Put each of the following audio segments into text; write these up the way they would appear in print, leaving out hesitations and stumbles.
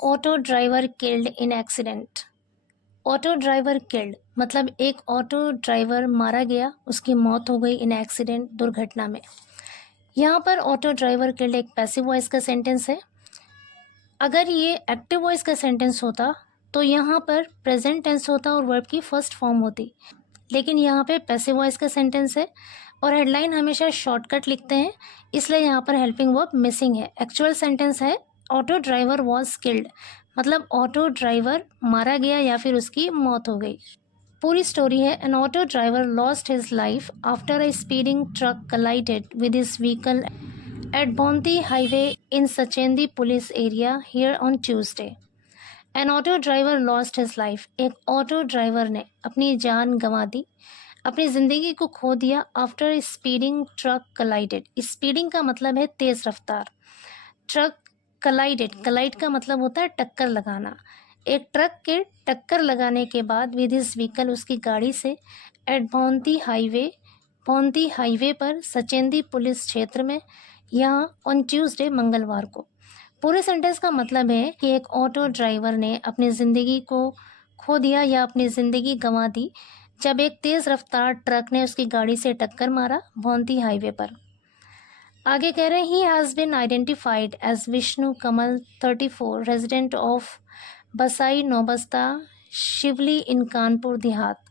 Auto driver killed in accident. Auto driver killed मतलब एक auto driver मारा गया, उसकी मौत हो गई इन एक्सीडेंट, दुर्घटना में। यहाँ पर ऑटो ड्राइवर किल्ड एक पैसिव वॉइस का सेंटेंस है। अगर ये एक्टिव वॉइस का सेंटेंस होता तो यहाँ पर प्रेजेंट टेंस होता और वर्ब की फर्स्ट फॉर्म होती, लेकिन यहाँ पे पैसिव वॉइस का सेंटेंस है और हेडलाइन हमेशा शॉर्टकट लिखते हैं, इसलिए यहाँ पर हेल्पिंग वर्ब मिसिंग है। एक्चुअल सेंटेंस है ऑटो ड्राइवर वॉज किल्ड, मतलब ऑटो ड्राइवर मारा गया या फिर उसकी मौत हो गई। पूरी स्टोरी है, an auto driver lost his life after a speeding truck collided with his vehicle at Bonti highway in Sachendi police area here on Tuesday. An auto driver lost his life, एक ऑटो ड्राइवर ने अपनी जान गंवा दी, अपनी ज़िंदगी को खो दिया आफ्टर स्पीडिंग ट्रक कलाइडेड। स्पीडिंग का मतलब है तेज़ रफ्तार, ट्रक कलाइडेड, कलाइड का मतलब होता है टक्कर लगाना। एक ट्रक के टक्कर लगाने के बाद विद हिज व्हीकल, उसकी गाड़ी से, एट बोंती हाईवे पर सचेंदी पुलिस क्षेत्र में, यहाँ ऑन ट्यूसडे मंगलवार को। पूरे सेंटेंस का मतलब है कि एक ऑटो ड्राइवर ने अपनी ज़िंदगी को खो दिया या अपनी ज़िंदगी गंवा दी जब एक तेज़ रफ्तार ट्रक ने उसकी गाड़ी से टक्कर मारा बोंती हाईवे पर। आगे कह रहे हैं he has been identified as Vishnu Kamal 34 resident of Basai Naubasta Shivli in Kanpur Dehat.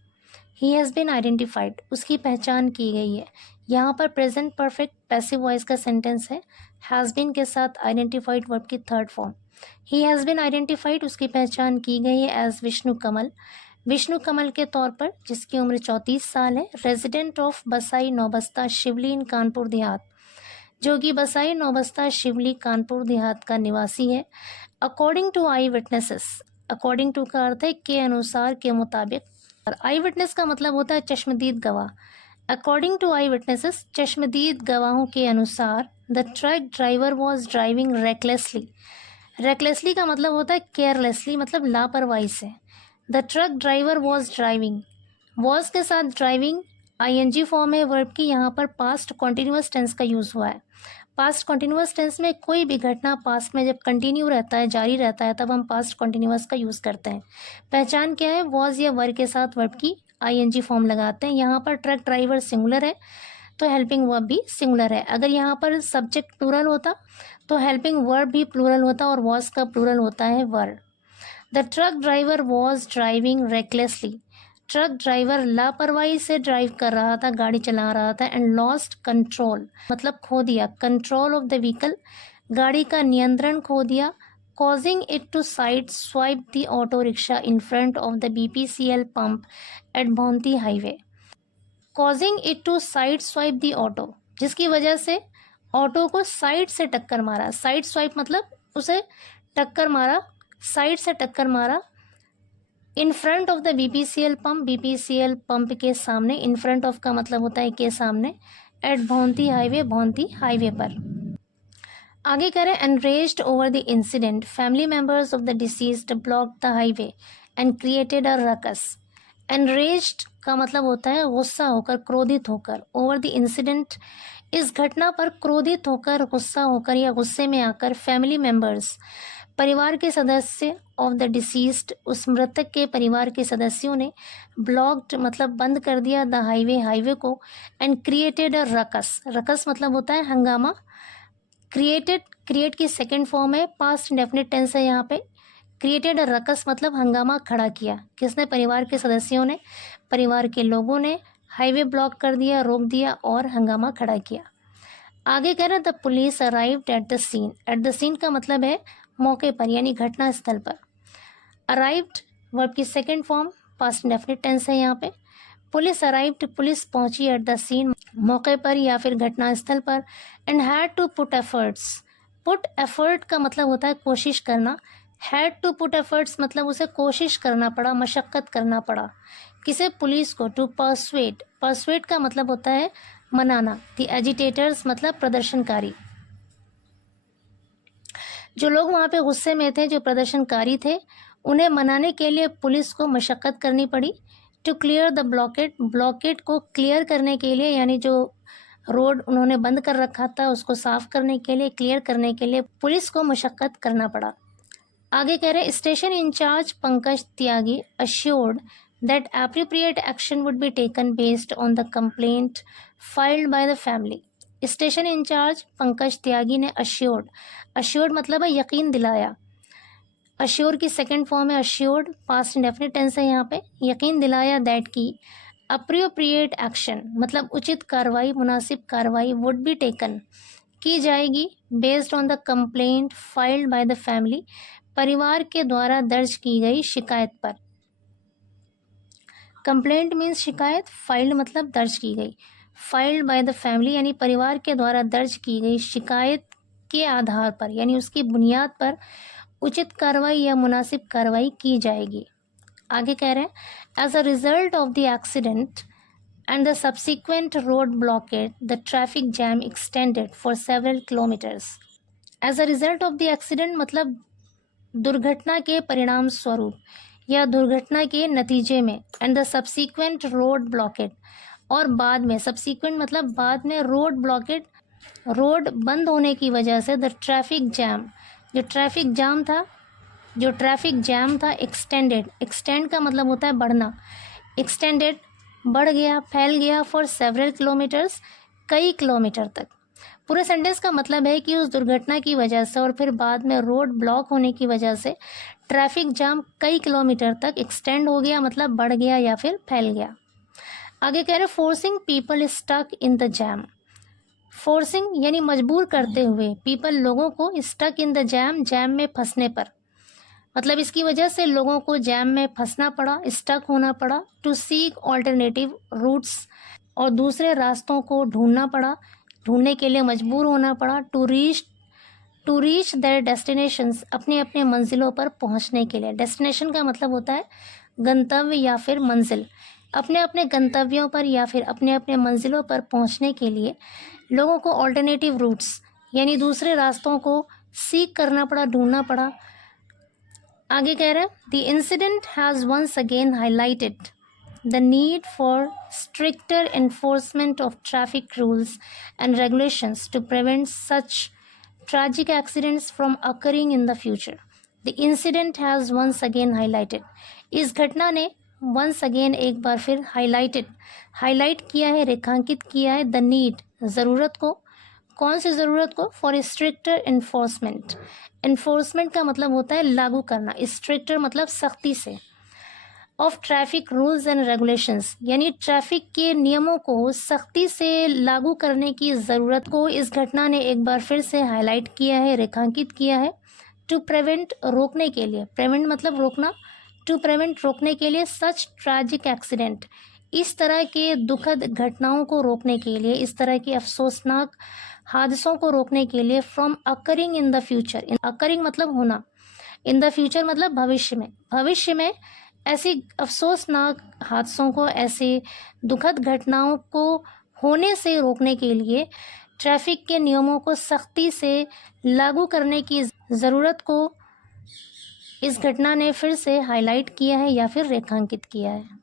He has been identified, उसकी पहचान की गई है। यहाँ पर प्रेजेंट परफेक्ट पैसिव वॉइस का सेंटेंस है, हैज़ बिन के साथ आइडेंटिफाइड वर्ब की third form. He has been identified, उसकी पहचान की गई है एज विष्णु कमल, विष्णु कमल के तौर पर, जिसकी उम्र 34 साल है। रेजिडेंट ऑफ बसाई नौबस्ता शिवली इन कानपुर देहात, जो कि बसाई नौबस्ता शिवली कानपुर देहात का निवासी है। According to eyewitnesses, according to का अर्थ है के अनुसार, के मुताबिक, और आई विटनेस का मतलब होता है चश्मदीद गवाह। अकॉर्डिंग टू आई विटनेसेस, चश्मदीद गवाहों के अनुसार, the truck driver was driving recklessly. Recklessly का मतलब होता है केयरलेसली, मतलब लापरवाही से। The truck driver was driving, was के साथ ड्राइविंग आईएनजी फॉर्म है वर्ब की, यहाँ पर पास्ट कॉन्टिन्यूअस टेंस का यूज़ हुआ है। पास्ट कॉन्टिन्यूअस टेंस में कोई भी घटना पास्ट में जब कंटिन्यू रहता है, जारी रहता है, तब हम पास्ट कॉन्टिन्यूअस का यूज़ करते हैं। पहचान क्या है, वॉज या वर के साथ वर्ब की आईएनजी फॉर्म लगाते हैं। यहाँ पर ट्रक ड्राइवर सिंगुलर है तो हेल्पिंग वर्ब भी सिंगुलर है। अगर यहाँ पर सब्जेक्ट प्लूरल होता तो हेल्पिंग वर्ब भी प्लूरल होता और वॉज का प्लूरल होता है were. The truck driver was driving recklessly, truck driver लापरवाही से ड्राइव कर रहा था, गाड़ी चला रहा था। एंड लॉस्ट कंट्रोल मतलब खो दिया, कंट्रोल ऑफ द व्हीकल, गाड़ी का नियंत्रण खो दिया। Causing it to sideswipe the auto rickshaw in front of the BPCL pump at Bonti highway. Causing it to sideswipe the auto, जिसकी वजह से ऑटो को साइड से टक्कर मारा। साइड स्वाइप मतलब उसे टक्कर मारा, साइड से टक्कर मारा। इन front of the BPCL pump, BPCL pump के सामने, इन फ्रंट ऑफ का मतलब होता है के सामने। एट बोंती हाईवे, बोंती हाईवे पर। आगे करें, enraged over the incident family members of the deceased blocked the highway and created a ruckus. Enraged का मतलब होता है गुस्सा होकर, क्रोधित होकर। ओवर द इंसिडेंट, इस घटना पर क्रोधित होकर, गुस्सा होकर या गुस्से में आकर। फैमिली मेंबर्स, परिवार के सदस्य, ऑफ द डिसीज्ड, उस मृतक के परिवार के सदस्यों ने। ब्लॉक्ड मतलब बंद कर दिया, द हाईवे, हाईवे को। And created a ruckus, ruckus मतलब होता है हंगामा। क्रिएटेड, क्रिएट की सेकेंड फॉर्म है, पास्ट इंडेफिनिट टेंस है यहाँ पे। क्रिएटेड अ रकस मतलब हंगामा खड़ा किया। किसने? परिवार के सदस्यों ने, परिवार के लोगों ने। हाईवे ब्लॉक कर दिया, रोक दिया और हंगामा खड़ा किया। आगे कह रहे, the police arrived at the scene. At the scene का मतलब है मौके पर यानी घटना स्थल पर। अराइव्ड वर्ब की second form, past indefinite tense है यहाँ पे। पुलिस अराइव्ड, पुलिस पहुंची, एट द सीन मौके पर या फिर घटना स्थल पर। And had to put efforts, put effort का मतलब होता है कोशिश करना। हैड टू पुट एफर्ट्स मतलब उसे कोशिश करना पड़ा, मशक्कत करना पड़ा। किसे? पुलिस को। टू परसुएट, परसुएट का मतलब होता है मनाना। द एजिटेटर्स मतलब प्रदर्शनकारी। जो लोग वहाँ पे गुस्से में थे, जो प्रदर्शनकारी थे, उन्हें मनाने के लिए पुलिस को मशक्कत करनी पड़ी। To clear the blockade, blockade को क्लियर करने के लिए यानी जो रोड उन्होंने बंद कर रखा था उसको साफ करने के लिए, क्लियर करने के लिए पुलिस को मशक्कत करना पड़ा। आगे कह रहे हैं station incharge Pankaj Tyagi assured that appropriate action would be taken based on the complaint filed by the family. Station incharge Pankaj Tyagi ने assured मतलब है यकीन दिलाया। अश्योर की सेकंड फॉर्म है assured, पास्ट इंडेफिनिट टेंस है यहाँ पे। यकीन दिलाया दैट की अप्रोप्रिएट एक्शन मतलब उचित कार्रवाई, मुनासिब कार्रवाई वुड बी टेकन की जाएगी based on the complaint filed by the family, परिवार के द्वारा दर्ज की गई शिकायत पर। कंप्लेंट मीन्स शिकायत, फाइल्ड मतलब दर्ज की गई, फाइल्ड बाय द फैमिली यानी परिवार के द्वारा दर्ज की गई शिकायत के आधार पर यानी उसकी बुनियाद पर उचित कार्रवाई या मुनासिब कार्रवाई की जाएगी। आगे कह रहे हैं as a result of the accident and the subsequent road blockade the traffic jam extended for several kilometres. As a result of the accident मतलब दुर्घटना के परिणाम स्वरूप या दुर्घटना के नतीजे में, and the subsequent road blockade और बाद में, सब्सिक्वेंट मतलब बाद में, रोड ब्लॉकेड रोड बंद होने की वजह से, द ट्रैफिक जैम जो ट्रैफिक जैम था एक्सटेंडेड, एक्सटेंड का मतलब होता है बढ़ना, एक्सटेंडेड बढ़ गया, फैल गया, फॉर सेवरल किलोमीटर्स कई किलोमीटर तक। पूरे सेंटेंस का मतलब है कि उस दुर्घटना की वजह से और फिर बाद में रोड ब्लॉक होने की वजह से ट्रैफिक जाम कई किलोमीटर तक एक्सटेंड हो गया मतलब बढ़ गया या फिर फैल गया। आगे कह रहे forcing people stuck in the jam. Forcing यानी मजबूर करते हुए, पीपल लोगों को, stuck in the jam jam में फंसने पर, मतलब इसकी वजह से लोगों को जैम में फंसना पड़ा, स्टक होना पड़ा। टू सीक ऑल्टरनेटिव रूट्स और दूसरे रास्तों को ढूंढना पड़ा, ढूंढने के लिए मजबूर होना पड़ा। टू रीच देयर डेस्टिनेशंस अपने अपने मंजिलों पर पहुंचने के लिए। डेस्टिनेशन का मतलब होता है गंतव्य या फिर मंजिल। अपने अपने गंतव्यों पर या फिर अपने अपने मंजिलों पर पहुंचने के लिए लोगों को ऑल्टरनेटिव रूट्स यानी दूसरे रास्तों को सीक करना पड़ा, ढूंढना पड़ा। आगे कह रहे हैं the incident has once again highlighted the need for stricter enforcement of traffic rules and regulations to prevent such tragic accidents from occurring in the future. The incident has once again highlighted. इस घटना ने once again एक बार फिर highlight किया है, रेखांकित किया है the need ज़रूरत को। कौन सी ज़रूरत को? for stricter enforcement. enforcement का मतलब होता है लागू करना, stricter मतलब सख्ती से, of traffic rules and regulations यानी ट्रैफिक के नियमों को सख्ती से लागू करने की ज़रूरत को इस घटना ने एक बार फिर से हाईलाइट किया है, रेखांकित किया है। टू प्रिवेंट रोकने के लिए, प्रिवेंट मतलब रोकना, टू प्रिवेंट रोकने के लिए, सच ट्रैजिक एक्सीडेंट इस तरह के दुखद घटनाओं को रोकने के लिए, इस तरह के अफसोसनाक हादसों को रोकने के लिए, from occurring in the future, occurring मतलब होना, इन द फ्यूचर मतलब भविष्य में ऐसी अफसोसनाक हादसों को, ऐसे दुखद घटनाओं को होने से रोकने के लिए ट्रैफिक के नियमों को सख्ती से लागू करने की ज़रूरत को इस घटना ने फिर से हाईलाइट किया है या फिर रेखांकित किया है।